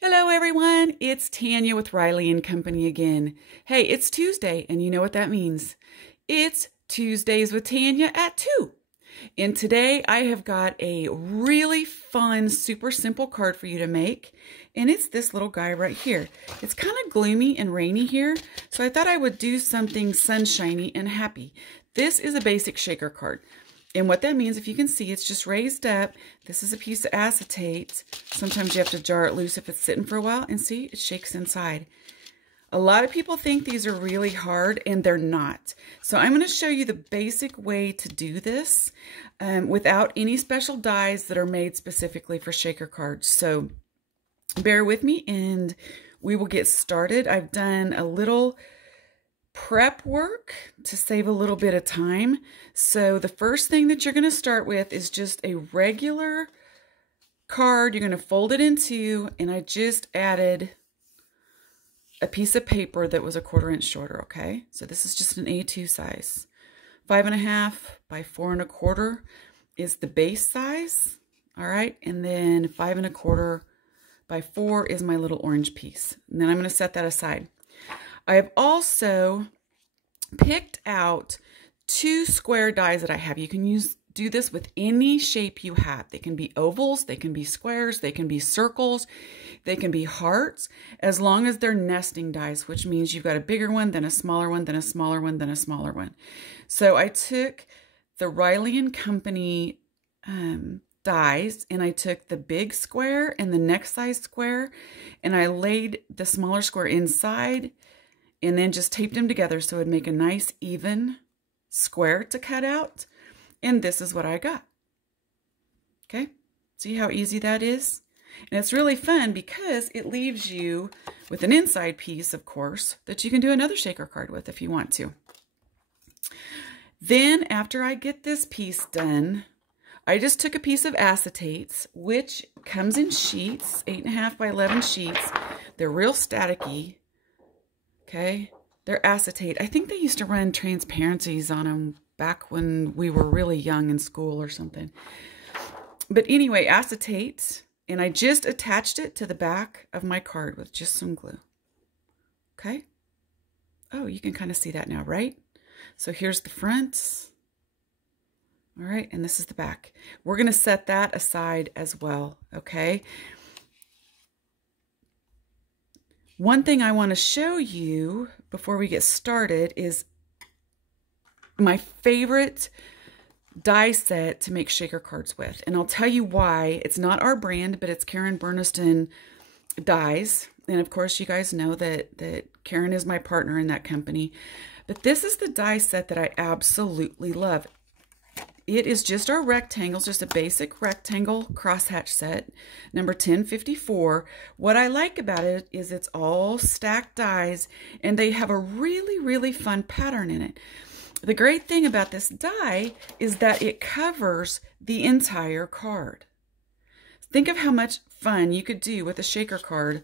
Hello everyone, it's Tanya with Riley and Company again. Hey, it's Tuesday and you know what that means. It's Tuesdays with Tanya at 2. And today I have got a really fun, super simple card for you to make. And it's this little guy right here. It's kind of gloomy and rainy here, so I thought I would do something sunshiny and happy. This is a basic shaker card. And what that means, if you can see, it's just raised up. This is a piece of acetate. Sometimes you have to jar it loose if it's sitting for a while. And see, it shakes inside. A lot of people think these are really hard, and they're not. So I'm going to show you the basic way to do this without any special dies that are made specifically for shaker cards. So bear with me, and we will get started. I've done a little prep work to save a little bit of time. So the first thing that you're going to start with is just a regular card. You're going to fold it in two, and I just added a piece of paper that was a 1/4 inch shorter, okay? So this is just an A2 size. 5.5 by 4 1/4 is the base size, all right? And then 5 1/4 by 4 is my little orange piece. And then I'm going to set that aside. I have also picked out 2 square dies that I have. You can do this with any shape you have. They can be ovals, they can be squares, they can be circles, they can be hearts, as long as they're nesting dies, which means you've got a bigger one, then a smaller one, then a smaller one, then a smaller one. So I took the Riley and Company dies, and I took the big square and the next size square, and I laid the smaller square inside and then just taped them together so it'd make a nice even square to cut out. And this is what I got. Okay, see how easy that is? And it's really fun because it leaves you with an inside piece, of course, that you can do another shaker card with if you want to. Then after I get this piece done, I just took a piece of acetates, which comes in sheets, 8.5 by 11 sheets. They're real staticky. Okay, they're acetate. I think they used to run transparencies on them back when we were really young in school or something. But anyway, acetate, and I just attached it to the back of my card with just some glue. Okay. Oh, you can kind of see that now, right? So here's the front. All right, and this is the back. We're going to set that aside as well, okay? One thing I want to show you before we get started is my favorite die set to make shaker cards with. And I'll tell you why. It's not our brand, but it's Burniston dies. And of course, you guys know that Karen is my partner in that company. But this is the die set that I absolutely love. It is just our rectangles, just a basic rectangle crosshatch set, number 1054. What I like about it is it's all stacked dies, and they have a really, really fun pattern in it. The great thing about this die is that it covers the entire card. Think of how much fun you could do with a shaker card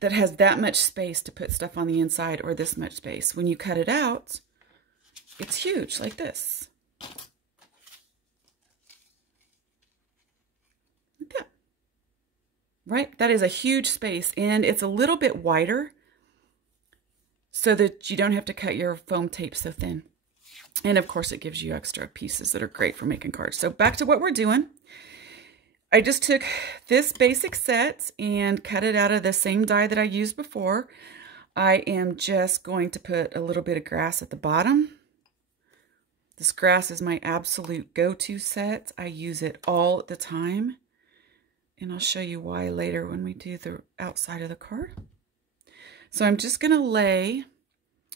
that has that much space to put stuff on the inside, or this much space. When you cut it out, it's huge, like this. Right? That is a huge space, and it's a little bit wider so that you don't have to cut your foam tape so thin. And of course, it gives you extra pieces that are great for making cards. So back to what we're doing. I just took this basic set and cut it out of the same die that I used before. I am just going to put a little bit of grass at the bottom. This grass is my absolute go-to set. I use it all the time. And I'll show you why later when we do the outside of the card. So I'm just going to lay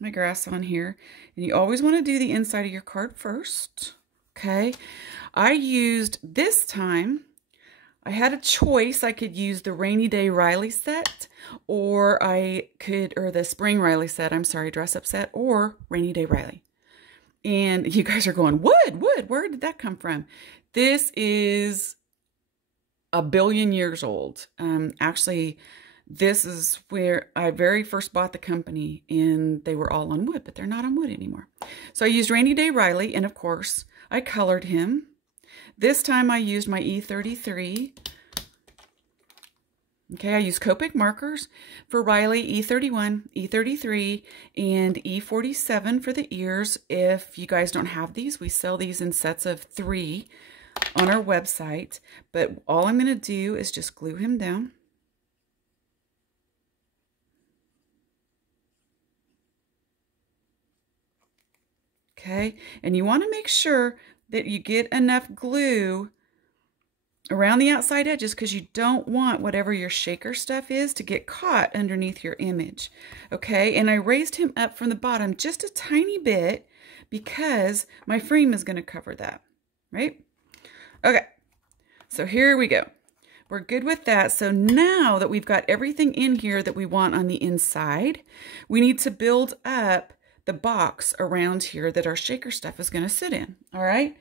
my grass on here. And you always want to do the inside of your card first. Okay. I used, this time, I had a choice. I could use the Rainy Day Riley set, or the Spring Riley set, I'm sorry, dress up set, or Rainy Day Riley. And you guys are going, wood, where did that come from? This is a billion years old. Actually, this is where I very first bought the company, and they were all on wood, but they're not on wood anymore. So I used Rainy Day Riley, and of course, I colored him. This time I used my E33. Okay, I use Copic markers for Riley, E31, E33, and E47 for the ears. If you guys don't have these, we sell these in sets of 3 on our website. But all I'm going to do is just glue him down. Okay, and you want to make sure that you get enough glue around the outside edges because you don't want whatever your shaker stuff is to get caught underneath your image. Okay, and I raised him up from the bottom just a tiny bit because my frame is going to cover that, right? Okay, so here we go. We're good with that. So now that we've got everything in here that we want on the inside, we need to build up the box around here that our shaker stuff is going to sit in. All right,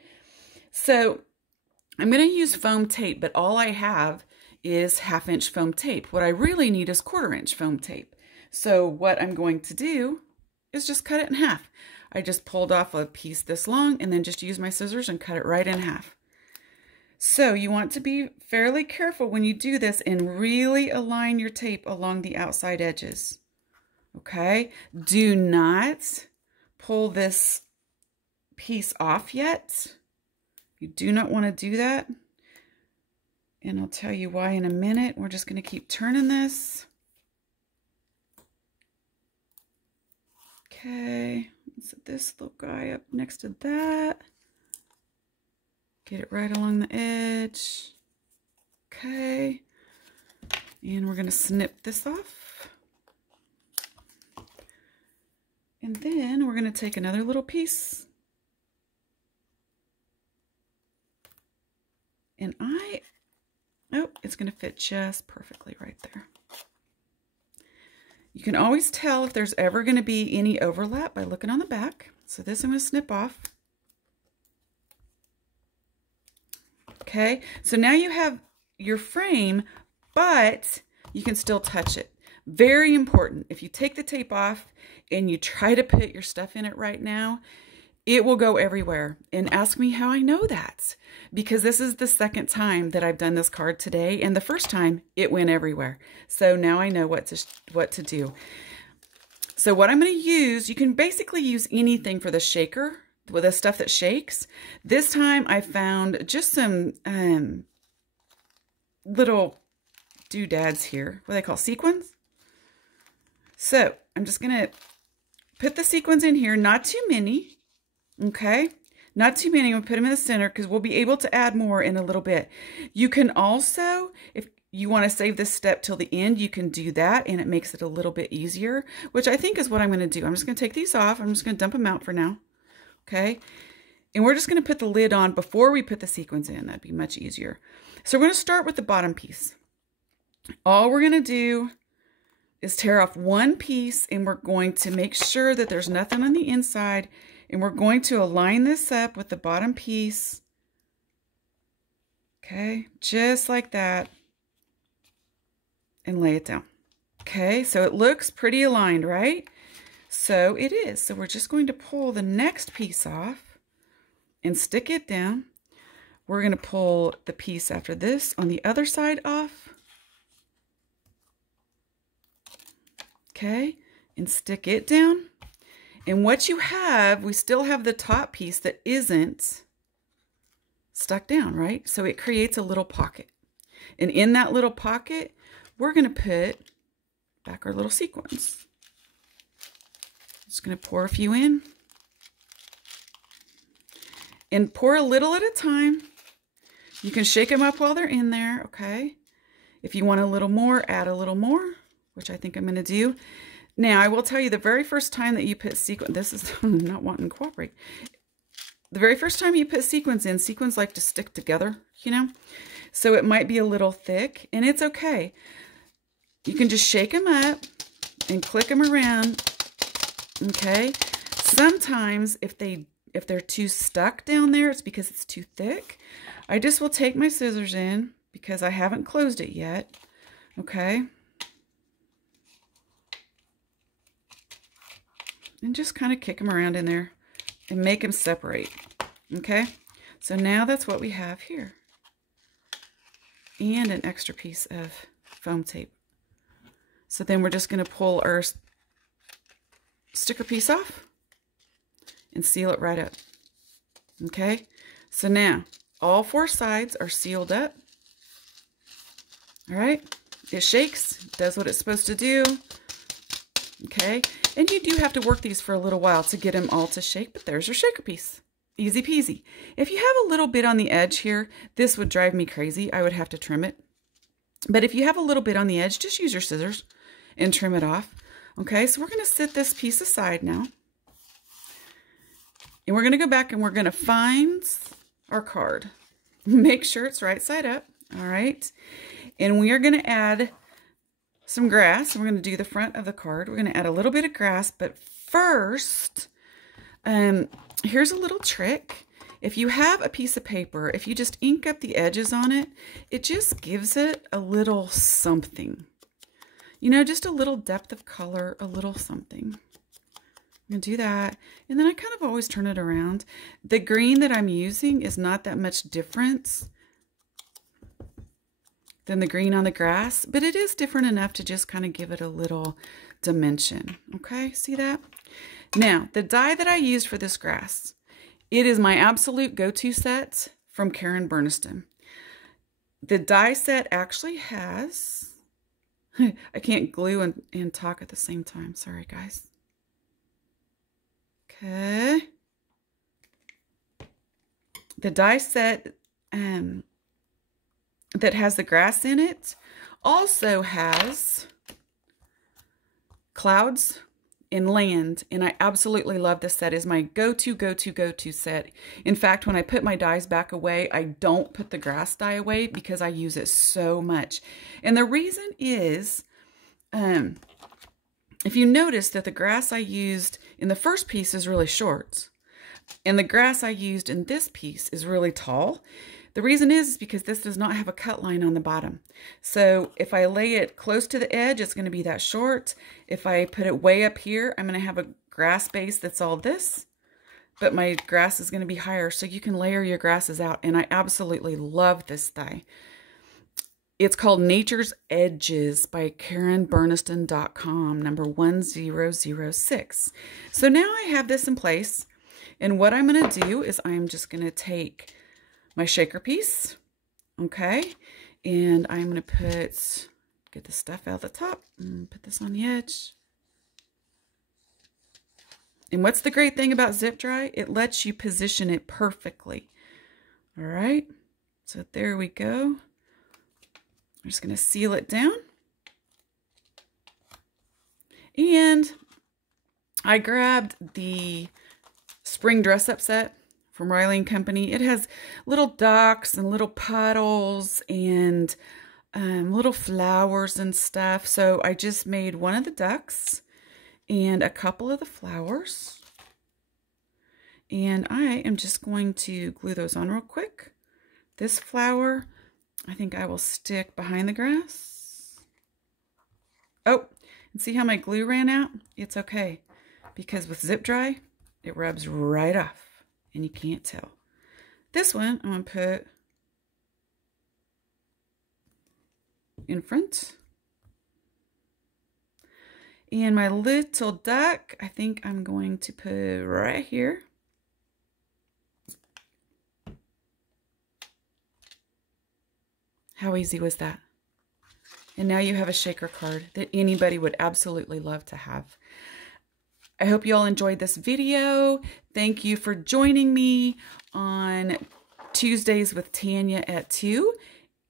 so I'm going to use foam tape, but all I have is 1/2 inch foam tape. What I really need is 1/4 inch foam tape. So what I'm going to do is just cut it in half. I just pulled off a piece this long and then just use my scissors and cut it right in half. So you want to be fairly careful when you do this and really align your tape along the outside edges. Okay, do not pull this piece off yet. You do not want to do that. And I'll tell you why in a minute. We're just going to keep turning this. Okay, set this little guy up next to that. Get it right along the edge. Okay, and we're going to snip this off. And then we're going to take another little piece. And oh, it's going to fit just perfectly right there. You can always tell if there's ever going to be any overlap by looking on the back. So this I'm going to snip off. Okay, so now you have your frame, but you can still touch it. Very important. If you take the tape off and you try to put your stuff in it right now, it will go everywhere. And ask me how I know that. Because this is the second time that I've done this card today. And the first time, it went everywhere. So now I know what to do. So what I'm going to use, you can basically use anything for the shaker, with the stuff that shakes. This time I found just some little doodads here. What do they call sequins? So I'm just going to put the sequins in here, not too many. Okay, not too many. I'm going to put them in the center because we'll be able to add more in a little bit. You can also, if you want to save this step till the end, you can do that and it makes it a little bit easier, which I think is what I'm going to do. I'm just going to take these off. I'm just going to dump them out for now. Okay, and we're just going to put the lid on before we put the sequins in. That'd be much easier. So we're going to start with the bottom piece. All we're going to do is tear off one piece and we're going to make sure that there's nothing on the inside. And we're going to align this up with the bottom piece. Okay, just like that. And lay it down. Okay, so it looks pretty aligned, right? So it is. So we're just going to pull the next piece off and stick it down. We're going to pull the piece after this on the other side off. Okay, and stick it down. And what you have, we still have the top piece that isn't stuck down, right? So it creates a little pocket. And in that little pocket, we're going to put back our little sequins. Just going to pour a few in. And pour a little at a time. You can shake them up while they're in there, okay? If you want a little more, add a little more, which I think I'm going to do. Now, I will tell you the very first time that you put sequins, this is not wanting to cooperate. The very first time you put sequins in, sequins like to stick together, you know? So it might be a little thick, and it's okay. You can just shake them up and click them around, okay? Sometimes if they're too stuck down there, it's because it's too thick. I just will take my scissors in because I haven't closed it yet, okay? And just kind of kick them around in there and make them separate, okay? So now that's what we have here. And an extra piece of foam tape. So then we're just going to pull our sticker piece off and seal it right up. Okay, so now all 4 sides are sealed up. All right, it shakes, does what it's supposed to do. Okay, and you do have to work these for a little while to get them all to shake, but there's your shaker piece. Easy peasy. If you have a little bit on the edge here, this would drive me crazy. I would have to trim it. But if you have a little bit on the edge, just use your scissors and trim it off. Okay, so we're going to set this piece aside now. And we're going to go back and we're going to find our card. Make sure it's right side up. All right. And we are going to add some grass. We're going to do the front of the card. We're going to add a little bit of grass. But first, here's a little trick. If you have a piece of paper, if you just ink up the edges on it, it just gives it a little something. You know, just a little depth of color, a little something. I'm going to do that. And then I kind of always turn it around. The green that I'm using is not that much different than the green on the grass, but it is different enough to just kind of give it a little dimension. Okay, see that? Now, the die that I used for this grass, it is my absolute go-to set from Burniston. The die set actually has, I can't glue and talk at the same time. Sorry, guys. Okay. The die set that has the grass in it also has clouds and land, and I absolutely love this set. Is my go-to set. In fact, when I put my dies back away, I don't put the grass die away because I use it so much. And the reason is, if you notice that the grass I used in the first piece is really short, and the grass I used in this piece is really tall. The reason is because this does not have a cut line on the bottom. So if I lay it close to the edge, it's going to be that short. If I put it way up here, I'm going to have a grass base that's all this, but my grass is going to be higher, so you can layer your grasses out. And I absolutely love this die. It's called Nature's Edges by KarenBurniston.com, number 1006. So now I have this in place, and what I'm going to do is I'm just going to take my shaker piece, okay, and I'm going to get the stuff out the top and put this on the edge. And what's the great thing about zip dry? It lets you position it perfectly. All right, so there we go. I'm just going to seal it down. And I grabbed the spring dress-up set from Riley & Company. It has little ducks and little puddles and little flowers and stuff. So I just made one of the ducks and a couple of the flowers. And I am just going to glue those on real quick. This flower, I think I will stick behind the grass. Oh, and see how my glue ran out? It's okay, because with zip dry, it rubs right off. And you can't tell. This one I'm going to put in front. And my little duck, I think I'm going to put right here. How easy was that? And now you have a shaker card that anybody would absolutely love to have. I hope you all enjoyed this video. Thank you for joining me on Tuesdays with Tanya at 2.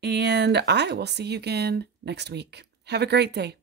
And I will see you again next week. Have a great day.